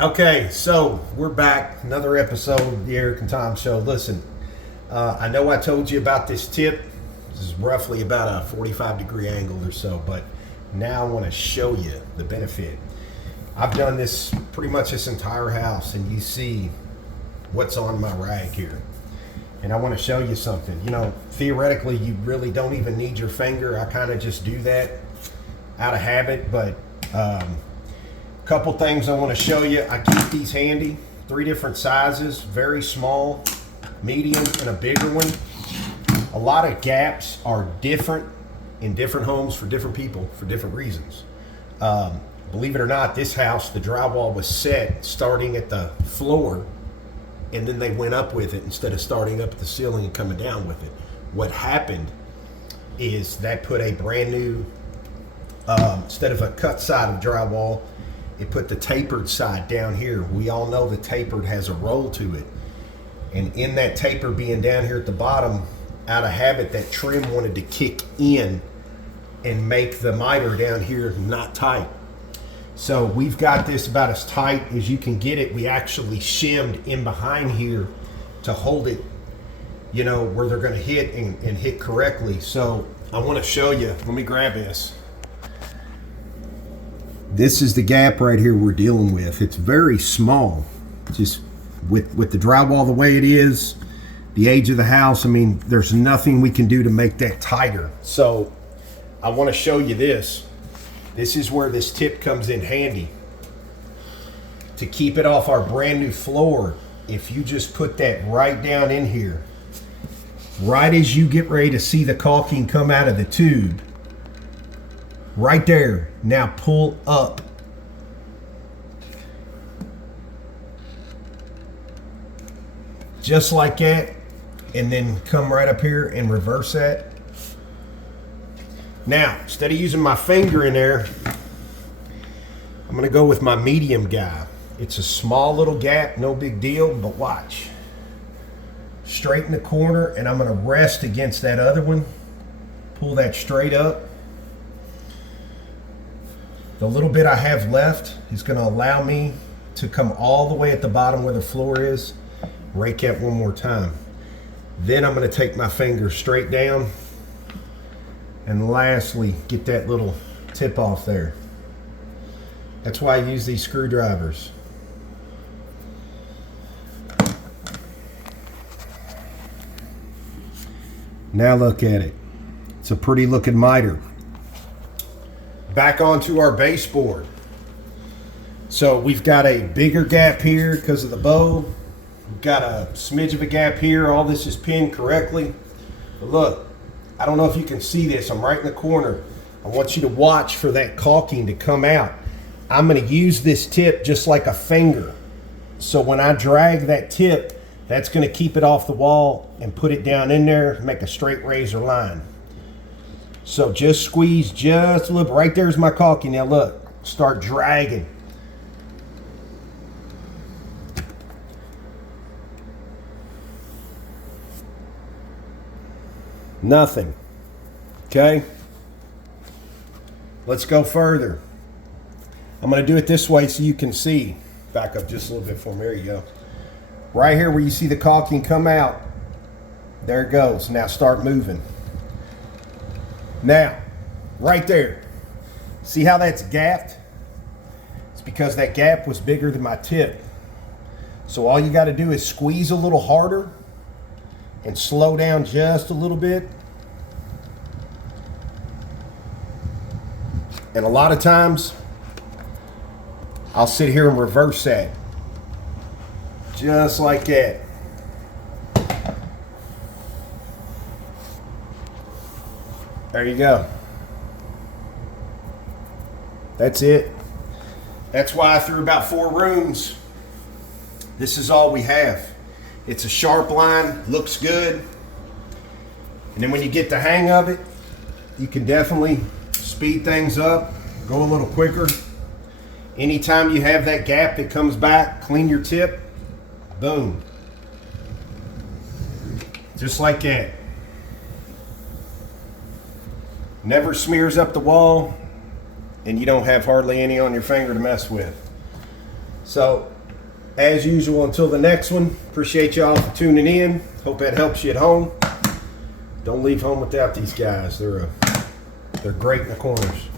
Okay, so we're back. Another episode of the Eric and Tom Show. Listen, I know I told you about this tip. This is roughly about a 45-degree angle or so, but now I want to show you the benefit. I've done this pretty much this entire house, and you see what's on my rag here. And I want to show you something. You know, theoretically, you really don't even need your finger. I kind of just do that out of habit, but couple things I want to show you. I keep these handy, 3 different sizes, very small, medium, and a bigger one. A lot of gaps are different in different homes for different people for different reasons. Believe it or not, this house, the drywall was set starting at the floor, and then they went up with it instead of starting up at the ceiling and coming down with it. What happened is that put a brand new, instead of a cut side of drywall, it put the tapered side down here. We all know the tapered has a roll to it. And in that taper being down here at the bottom, out of habit, that trim wanted to kick in and make the miter down here not tight. So we've got this about as tight as you can get it. We actually shimmed in behind here to hold it, you know, where they're gonna hit and hit correctly. So I wanna show you, let me grab this. This is the gap right here we're dealing with. It's very small. Just with the drywall the way it is, the age of the house, I mean, there's nothing we can do to make that tighter. So I want to show you this. This is where this tip comes in handy. To keep it off our brand new floor, if you just put that right down in here, right as you get ready to see the caulking come out of the tube, right there. Now pull up. Just like that. And then come right up here and reverse that. Now, instead of using my finger in there, I'm going to go with my medium guy. It's a small little gap, no big deal, but watch. Straighten the corner, and I'm going to rest against that other one. Pull that straight up. The little bit I have left is going to allow me to come all the way at the bottom where the floor is, rake that one more time. Then I'm going to take my finger straight down, and lastly, get that little tip off there. That's why I use these screwdrivers. Now look at it. It's a pretty looking miter. Back onto our baseboard. So we've got a bigger gap here because of the bow. We've got a smidge of a gap here. All this is pinned correctly. But look, I don't know if you can see this. I'm right in the corner. I want you to watch for that caulking to come out. I'm going to use this tip just like a finger. So when I drag that tip, that's going to keep it off the wall and put it down in there, make a straight razor line. So just squeeze just a little bit. Right there's my caulking. Now look, start dragging. Nothing. Okay? Let's go further. I'm going to do it this way so you can see. Back up just a little bit for me. There you go. Right here where you see the caulking come out. There it goes. Now start moving. Now, right there. See how that's gapped? It's because that gap was bigger than my tip. So all you got to do is squeeze a little harder and slow down just a little bit. And a lot of times, I'll sit here and reverse that. Just like that. There you go. That's it. That's why I threw about 4 rooms. This is all we have. It's a sharp line, looks good. And then when you get the hang of it, you can definitely speed things up, go a little quicker. Anytime you have that gap that comes back, clean your tip, boom. Just like that. Never smears up the wall, and you don't have hardly any on your finger to mess with. So, as usual, until the next one, appreciate y'all for tuning in. Hope that helps you at home. Don't leave home without these guys. They're great in the corners.